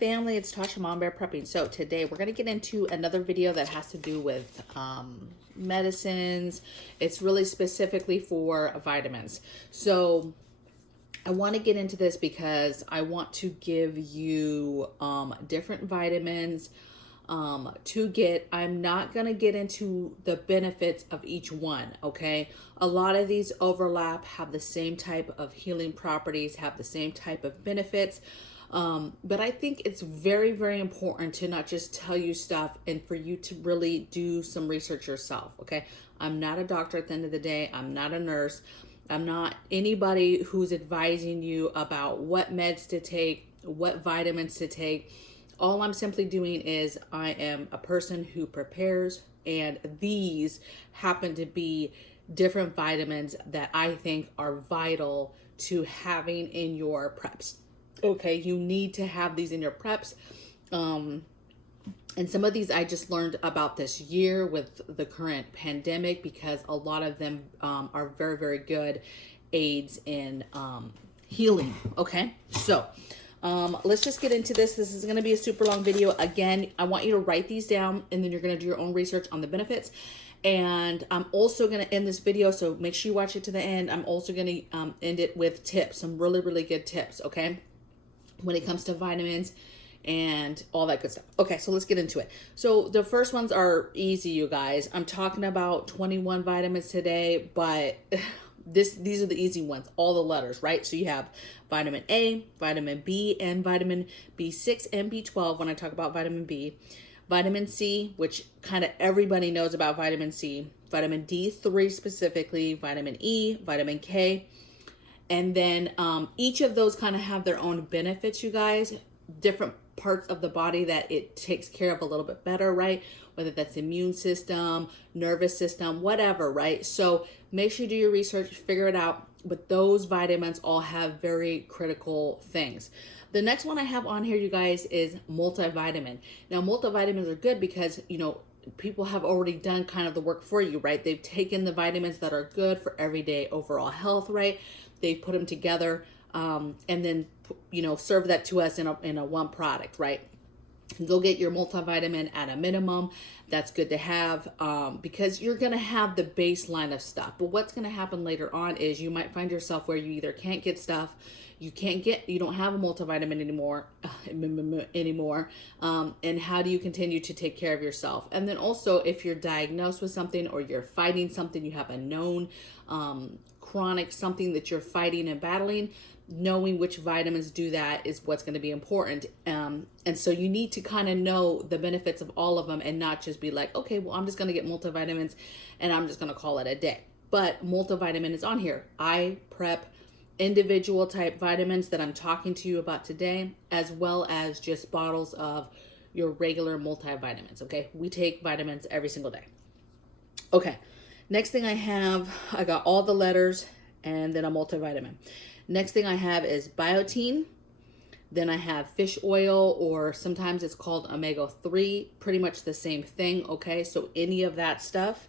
family, it's Tasha Mom Bear Prepping. So today we're going to get into another video that has to do with medicines. It's really specifically for vitamins. So I want to get into this because I want to give you different vitamins to get. I'm not going to get into the benefits of each one, okay? A lot of these overlap, have the same type of healing properties, have the same type of benefits. But I think it's very, very important to not just tell you stuff and for you to really do some research yourself, okay? I'm not a doctor at the end of the day. I'm not a nurse. I'm not anybody who's advising you about what meds to take, what vitamins to take. All I'm simply doing is I am a person who prepares, and these happen to be different vitamins that I think are vital to having in your preps. Okay, you need to have these in your preps. And some of these I just learned about this year with the current pandemic, because a lot of them are very, very good aids in healing. Okay, so let's just get into this. This is going to be a super long video. Again, I want you to write these down, and then you're going to do your own research on the benefits. And I'm also going to end this video, so make sure you watch it to the end. I'm also going to end it with tips, some really, really good tips, okay, when it comes to vitamins and all that good stuff. Okay, so let's get into it. So the first ones are easy, you guys. I'm talking about 21 vitamins today, but these are the easy ones, all the letters, right? So you have vitamin A, vitamin B, and vitamin B6 and B12 when I talk about vitamin B. Vitamin C, which kind of everybody knows about vitamin C. Vitamin D3 specifically, vitamin E, vitamin K. And then each of those kind of have their own benefits, you guys. Different parts of the body that it takes care of a little bit better, right? Whether that's immune system, nervous system, whatever, right? So make sure you do your research, figure it out. But those vitamins all have very critical things. The next one I have on here, you guys, is multivitamin. Now, multivitamins are good because, you know, people have already done kind of the work for you, right? They've taken the vitamins that are good for everyday overall health, right? They've put them together and then, you know, serve that to us in a one product, right? Go get your multivitamin at a minimum. That's good to have because you're going to have the baseline of stuff. But what's going to happen later on is you might find yourself where you either can't get stuff, you don't have a multivitamin anymore, and how do you continue to take care of yourself? And then also, if you're diagnosed with something or you're fighting something, you have a known chronic something that you're fighting and battling, knowing which vitamins do that is what's going to be important. And so you need to kind of know the benefits of all of them and not just be like, okay, well, I'm just going to get multivitamins and I'm just going to call it a day. But multivitamin is on here. I prep individual type vitamins that I'm talking to you about today, as well as just bottles of your regular multivitamins. Okay, we take vitamins every single day. Okay, next thing I got all the letters and then a multivitamin. Next thing I have is biotin. Then I have fish oil, or sometimes it's called omega-3, pretty much the same thing, okay? So any of that stuff.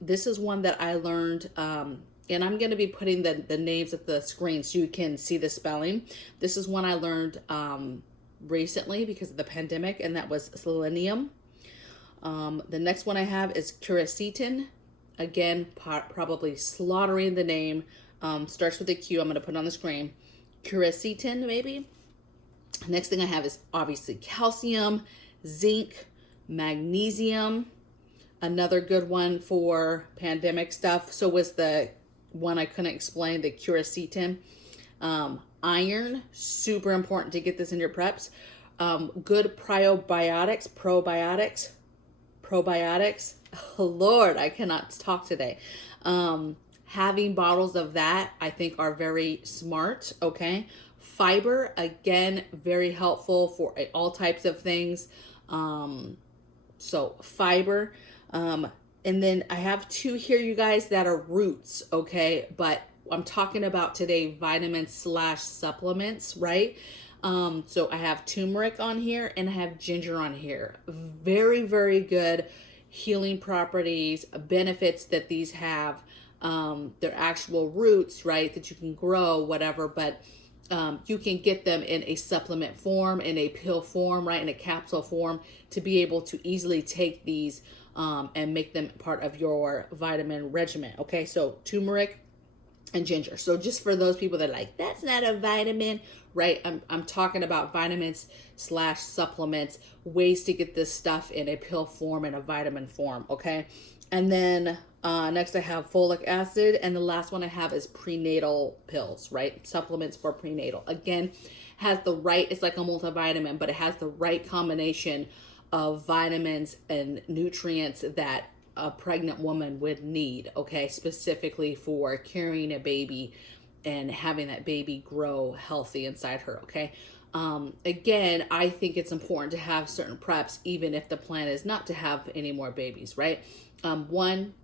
This is one that I learned, and I'm going to be putting the names at the screen so you can see the spelling. This is one I learned recently because of the pandemic, and that was selenium. The next one I have is quercetin. Again, probably slaughtering the name. Starts with a Q. I'm going to put it on the screen. Quercetin, maybe. Next thing I have is obviously calcium, zinc, magnesium. Another good one for pandemic stuff. So was the one I couldn't explain, the quercetin. Iron, super important to get this in your preps. Good probiotics. Oh, Lord, I cannot talk today. Having bottles of that, I think, are very smart, okay? Fiber, again, very helpful for all types of things. So fiber. And then I have two here, you guys, that are roots, okay? But I'm talking about today vitamins/supplements, right? So I have turmeric on here and I have ginger on here. Very, very good healing properties, benefits that these have. They're actual roots, right, that you can grow, whatever, but you can get them in a supplement form, in a pill form, right, in a capsule form, to be able to easily take these and make them part of your vitamin regimen. Okay, so turmeric and ginger. So just for those people that are like, that's not a vitamin, right? I'm talking about vitamins slash supplements, ways to get this stuff in a pill form and a vitamin form, okay? And then next I have folic acid, and the last one I have is prenatal pills, right? Supplements for prenatal. Again, has the right, it's like a multivitamin, but it has the right combination of vitamins and nutrients that a pregnant woman would need, okay, specifically for carrying a baby and having that baby grow healthy inside her, okay? Again, I think it's important to have certain preps, even if the plan is not to have any more babies, right? One,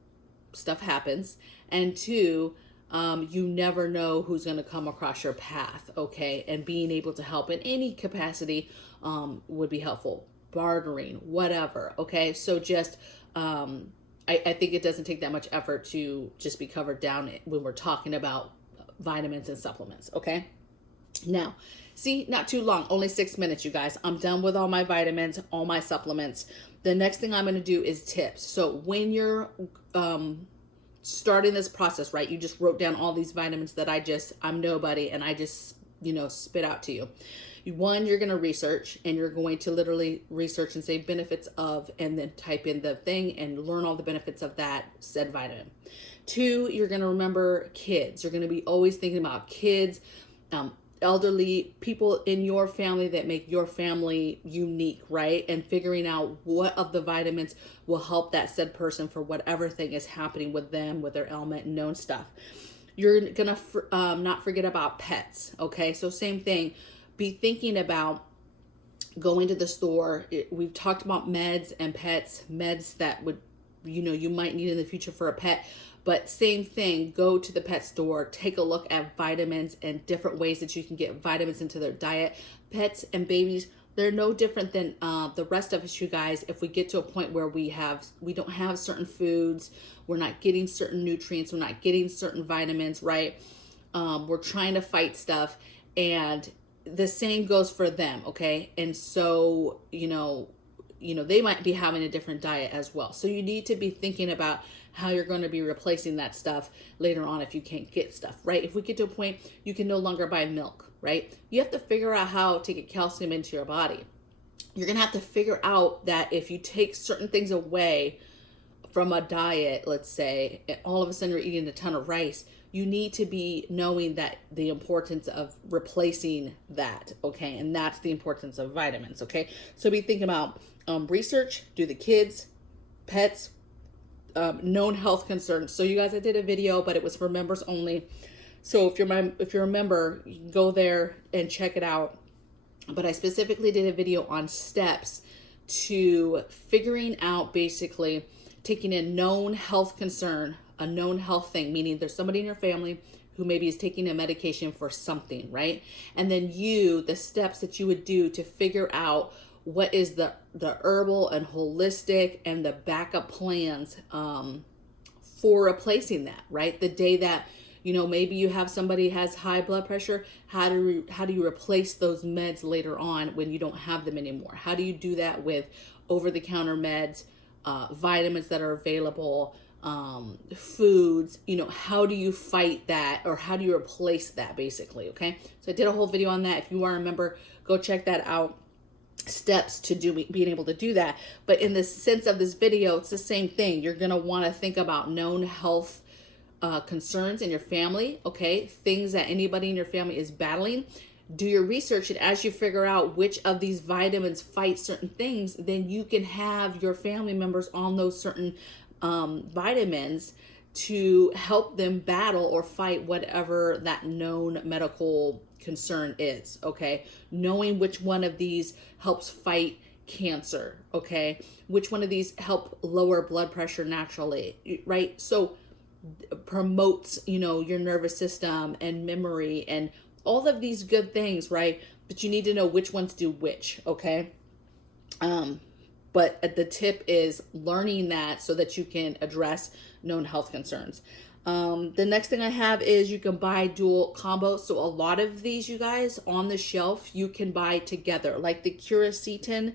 stuff happens, and two, you never know who's going to come across your path, okay? And being able to help in any capacity would be helpful. Bartering, whatever, okay? So just, I think it doesn't take that much effort to just be covered down when we're talking about vitamins and supplements, okay? Now, see, not too long, only 6 minutes, you guys. I'm done with all my vitamins, all my supplements. The next thing I'm going to do is tips. So when you're starting this process, right, you just wrote down all these vitamins that I'm nobody, and I just, spit out to you. One, you're going to research, and you're going to literally research and say benefits of, and then type in the thing and learn all the benefits of that said vitamin. Two, you're going to remember kids. You're going to be always thinking about kids, elderly people in your family that make your family unique, right? And figuring out what of the vitamins will help that said person for whatever thing is happening with them, with their ailment and known stuff. You're going to not forget about pets, okay? So same thing. Be thinking about going to the store. We've talked about meds and pets, meds that would, you might need in the future for a pet. But same thing, go to the pet store, take a look at vitamins and different ways that you can get vitamins into their diet. Pets and babies, they're no different than the rest of us, you guys. If we get to a point where we don't have certain foods, we're not getting certain nutrients, we're not getting certain vitamins, right? We're trying to fight stuff, and the same goes for them, okay? And so, they might be having a different diet as well. So you need to be thinking about how you're going to be replacing that stuff later on if you can't get stuff, right? If we get to a point you can no longer buy milk, right? You have to figure out how to get calcium into your body. You're going to have to figure out that if you take certain things away from a diet, let's say, and all of a sudden you're eating a ton of rice, you need to be knowing that the importance of replacing that, okay? And that's the importance of vitamins, okay? So be thinking about research, do the kids, pets, known health concerns. So you guys, I did a video, but it was for members only. So if you're a member, you can go there and check it out. But I specifically did a video on steps to figuring out, basically taking a known health concern, a known health thing, meaning there's somebody in your family who maybe is taking a medication for something, right? And then the steps that you would do to figure out what is the herbal and holistic and the backup plans for replacing that, right? The day that, maybe you have somebody has high blood pressure, how do you replace those meds later on when you don't have them anymore? How do you do that with over-the-counter meds, vitamins that are available, foods? How do you fight that, or how do you replace that, basically? Okay, so I did a whole video on that. If you are a member, go check that out. Steps to being able to do that. But in the sense of this video, it's the same thing. You're going to want to think about known health concerns in your family, okay? Things that anybody in your family is battling. Do your research, and as you figure out which of these vitamins fight certain things, then you can have your family members on those certain vitamins to help them battle or fight whatever that known medical concern is, okay? Knowing which one of these helps fight cancer, okay? Which one of these help lower blood pressure naturally, right? So promotes, your nervous system and memory and all of these good things, right? But you need to know which ones do which, okay? But the tip is learning that so that you can address known health concerns. The next thing I have is you can buy dual combos. So a lot of these, you guys, on the shelf, you can buy together. Like the quercetin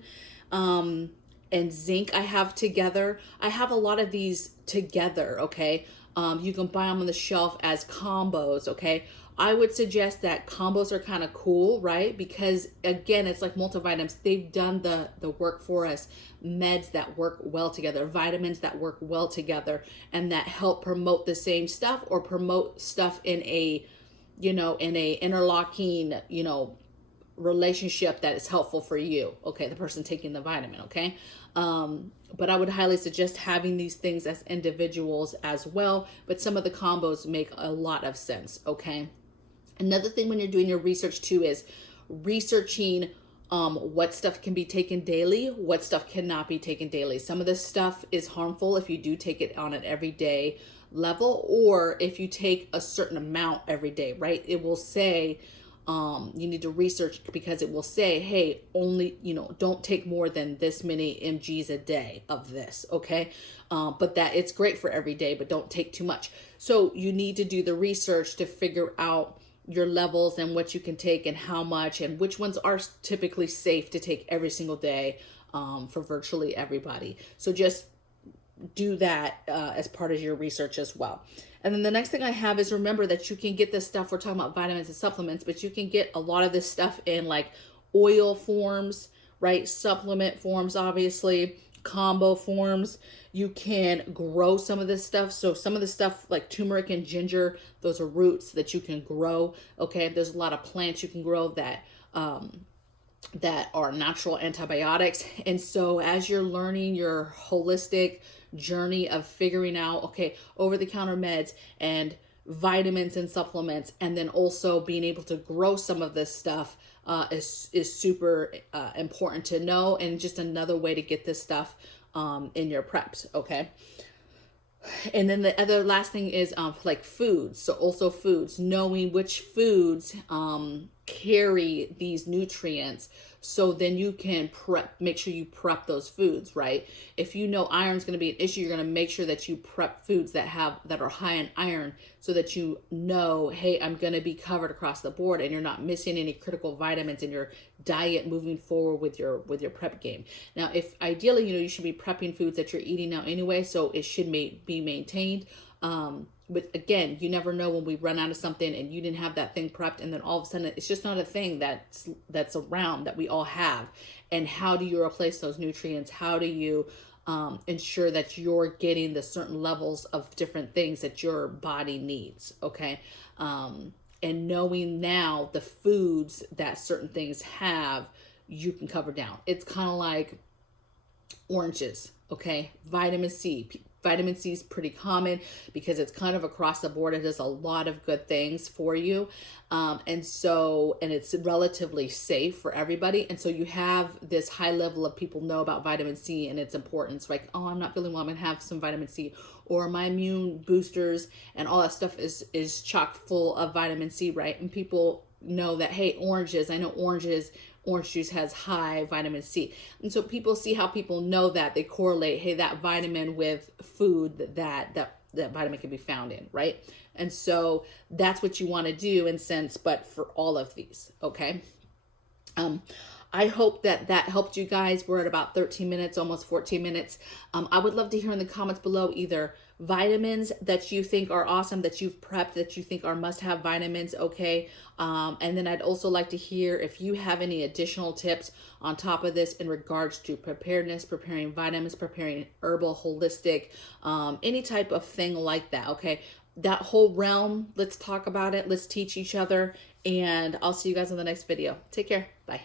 and zinc I have together. I have a lot of these together, okay? You can buy them on the shelf as combos, okay? I would suggest that combos are kind of cool, right? Because again, it's like multivitamins. They've done the work for us. Meds that work well together, vitamins that work well together, and that help promote the same stuff or promote stuff in a, in a interlocking, relationship that is helpful for you. Okay, the person taking the vitamin. Okay. But I would highly suggest having these things as individuals as well. But some of the combos make a lot of sense. Okay. Another thing when you're doing your research too is researching what stuff can be taken daily, what stuff cannot be taken daily. Some of this stuff is harmful if you do take it on an everyday level, or if you take a certain amount every day, right? It will say, you need to research, because it will say, hey, only, don't take more than this many mgs a day of this, okay? But that it's great for every day, but don't take too much. So you need to do the research to figure out your levels and what you can take and how much, and which ones are typically safe to take every single day for virtually everybody. So just do that as part of your research as well. And then the next thing I have is, remember that you can get this stuff, we're talking about vitamins and supplements, but you can get a lot of this stuff in like oil forms, right? Supplement forms, obviously, combo forms. You can grow some of this stuff. So some of the stuff like turmeric and ginger, those are roots that you can grow. Okay, there's a lot of plants you can grow that that are natural antibiotics. And so as you're learning your holistic journey of figuring out, okay, over-the-counter meds and vitamins and supplements, and then also being able to grow some of this stuff is super important to know, and just another way to get this stuff in your preps, okay? And then the other last thing is like foods. So also foods, knowing which foods carry these nutrients, so then you can make sure you prep those foods, right? If you know iron is going to be an issue, you're going to make sure that you prep foods that are high in iron, so that you know, hey, I'm going to be covered across the board, and you're not missing any critical vitamins in your diet moving forward with your prep game. Now, if ideally, you should be prepping foods that you're eating now anyway, so it should be maintained. But again, you never know when we run out of something and you didn't have that thing prepped, and then all of a sudden it's just not a thing that's around that we all have. And how do you replace those nutrients? How do you ensure that you're getting the certain levels of different things that your body needs? Okay. And knowing now the foods that certain things have, you can cover down. It's kind of like oranges. Okay. Vitamin C. Vitamin C is pretty common because it's kind of across the board. It does a lot of good things for you. And it's relatively safe for everybody. And so you have this high level of people know about vitamin C and its importance. Like, oh, I'm not feeling well, I'm going to have some vitamin C. Or my immune boosters and all that stuff is chock full of vitamin C, right? And people know that, hey, orange juice has high vitamin C. And so people see how people know that, they correlate, hey, that vitamin with food that vitamin can be found in, right? And so that's what you want to do in sense, but for all of these, okay? I hope that helped you guys. We're at about 13 minutes, almost 14 minutes. I would love to hear in the comments below either vitamins that you think are awesome, that you've prepped, that you think are must-have vitamins, okay? And then I'd also like to hear if you have any additional tips on top of this in regards to preparedness, preparing vitamins, preparing herbal, holistic, any type of thing like that, okay? That whole realm, let's talk about it. Let's teach each other, and I'll see you guys in the next video. Take care. Bye.